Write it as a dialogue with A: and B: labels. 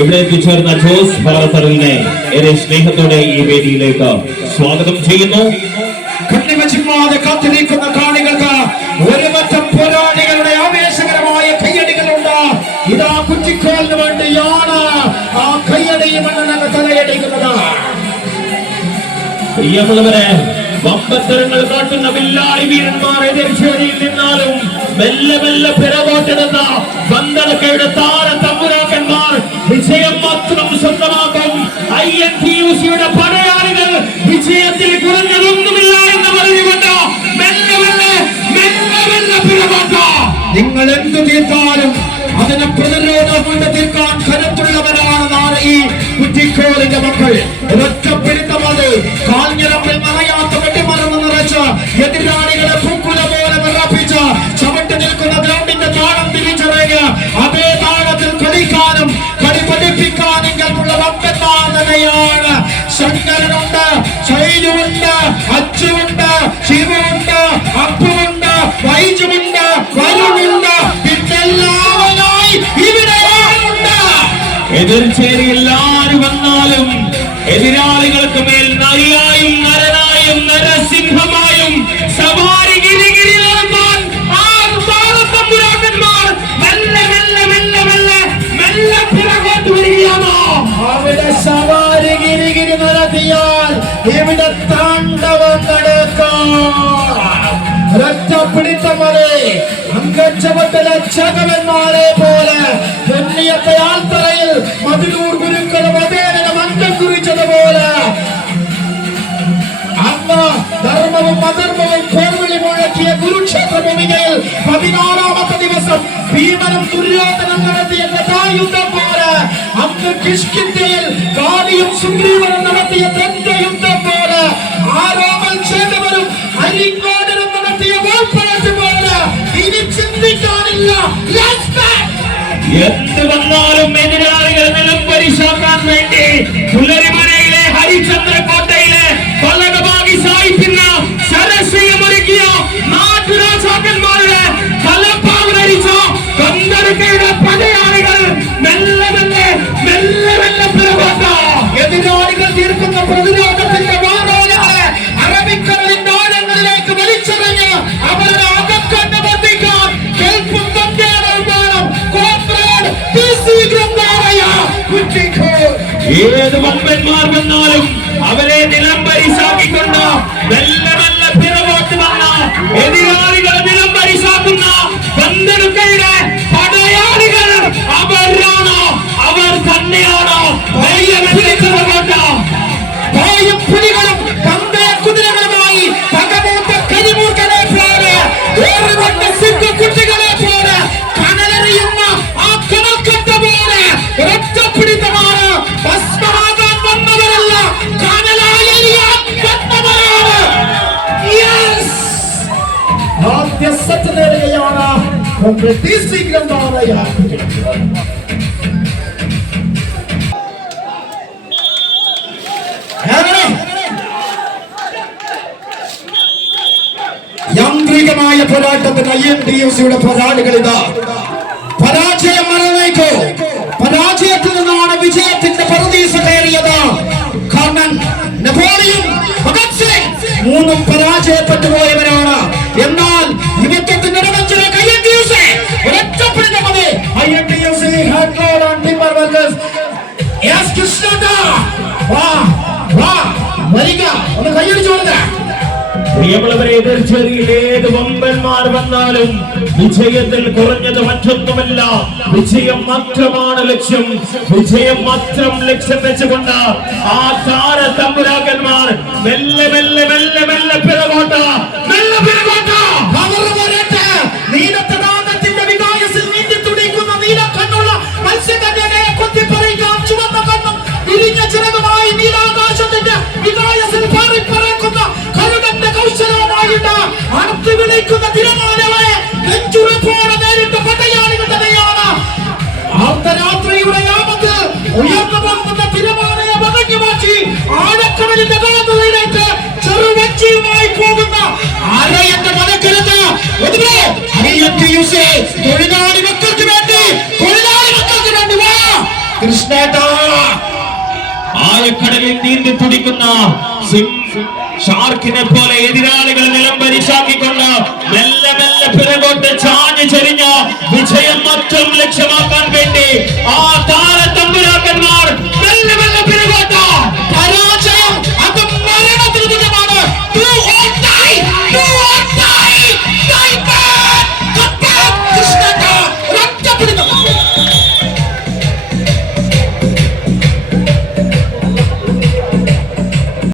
A: ഇവിടെ എത്തിച്ചേർന്ന ജോസ് ഭാരതറിനെ ഏറെ സ്നേഹത്തോടെ ഈ വേദിയിലേക്ക് സ്വാഗതം ചെയ്യുന്നു.
B: കണ്ണിമച്ചിമാതെ കാത്തിരിക്കുന്ന കാണികൾക്ക് ഒരു മറ്റം പോരാളികളുടെ ആവേശകരമായ കയ്യടികളുണ്ട്. ഇതാ കുറ്റിക്കോലിന് വേണ്ടിയാണ് ആ കയ്യടിയുമെന്ന് തലയടിക്കുന്നത്.
A: പ്രിയമുള്ളവരെ വമ്പത്തരങ്ങൾ കാട്ടുന്ന വില്ലാളി വീരന്മാർ എതിർച്ചേരിയിൽ നിന്നാലും മെല്ലെ മെല്ലെ പിറകോട്ടെടുത്ത വന്തടക്കയുടെ താര തമ്പുരാക്കന്മാർ വിജയം മാത്രം സ്വന്തമാക്കും. ഐ എൻ ടി യു സിയുടെ പടയാളികൾ വിജയത്തിൽ കുറഞ്ഞതൊന്നുമില്ല എന്ന് പറഞ്ഞുകൊണ്ട് മെല്ലെ മെല്ലെ മെല്ലെ മെല്ലെ പിറകോട്ട.
B: നിങ്ങൾ എന്തു തീർത്താലും അതിനെ പ്രതിരോധം കൊണ്ട് തീർക്കാൻ കരുത്തുള്ളവരാണ് നാളെ ഈ കുറ്റിക്കോളിന്റെ മക്കൾ. ഒറ്റപ്പിടുത്തമത് കാൽഞ്ഞിറമ്പിൽ മറയാത്ത അച്ചുണ്ട് ശിവനുണ്ട് അപ്പുണ്ട് വൈജുമുണ്ട് വരുണുണ്ട് പിന്നെല്ലാവനായി ഇവിടെ
A: എതിർച്ചേരി എല്ലാരും വന്നാലും എതിരാളികൾക്ക്
B: രക്തപിടിത്തമതെ അങ്കച്ചവത്തിലെ ചകവന്മാരെ പോലെ പുണ്യത്തെ ആൽത്തറയിൽ മതിലൂർ ഗുരുക്കൾ മതേനെ മന്ത്രം കുറിച്ചതുപോലെ. അന്ന് ധർമ്മവും അധർമ്മവും കോർവിളി മുഴക്കിയ കുരുക്ഷേത്ര ഭൂമികയിൽ പതിനാറാമത്തെ ദിവസം ഭീമനും ദുര്യോധനം നടത്തിയ ഗതായുദ്ധം പോലെ അന്ന് കിഷ്കിന്ത്യയിൽ കാളിയും സുഗ്രീവനും നടത്തിയ ദന്തയുദ്ധം
A: എന്ത് വന്നാലും എതിരാളികൾ നിലം പരിശോക്കാൻ വേണ്ടി പുലരിമനയിലെ ഏത് വമ്പന്മാർ വന്നാലും അവരെ നിലംപരിശാക്കിക്കൊണ്ട് മെല്ലെ
B: അങ്ങനെ യാന്ത്രികമായ പോരാട്ടത്തിന് ഐ എൻ ഡി എഫ് സിയുടെ പോരാളികൾ ഇതാ. പരാജയം മറന്നേക്കോ? പരാജയത്തിൽ നിന്നാണ് വിജയത്തിന്റെ പരദീസ കയറിയത്. കാരണം നെപ്പോളിയും ഭഗത് സിംഗ് മൂന്നും പരാജയപ്പെട്ടു പോയവരാണ്. ഒന്ന് കൈയടിച്ചു കൊടുക്കാം.
A: പ്രിയമുള്ളവരെ എതിർച്ചേരിയിൽ ഏത് വമ്പന്മാർ വന്നാലും വിജയത്തിൽ കുറഞ്ഞത് മറ്റൊന്നുമല്ല. വിജയം മാത്രമാണ് ലക്ഷ്യം. വിജയം മാത്രം ലക്ഷ്യം വെച്ചുകൊണ്ട് ആ താര തമ്പുരാക്കന്മാർ മെല്ലെ മെല്ലെ മെല്ലെ
B: ഉയർന്നു പോകുന്ന തിരമാലയെ അരയന്റെ തൊഴിലാളി മക്കൾക്ക് വേണ്ടി തൊഴിലാളി മക്കൾക്ക്
A: വേണ്ടി വാ. നീന്തി തുടിക്കുന്ന ഷാർക്കിനെ പോലെ എതിരാളികൾ നിലം പരിശാക്കിക്കൊണ്ട് മെല്ലെ മെല്ലെ പിറകോട്ട് ചാഞ്ഞു ചെരിഞ്ഞ് വിജയം മറ്റും ലക്ഷ്യമാക്കാൻ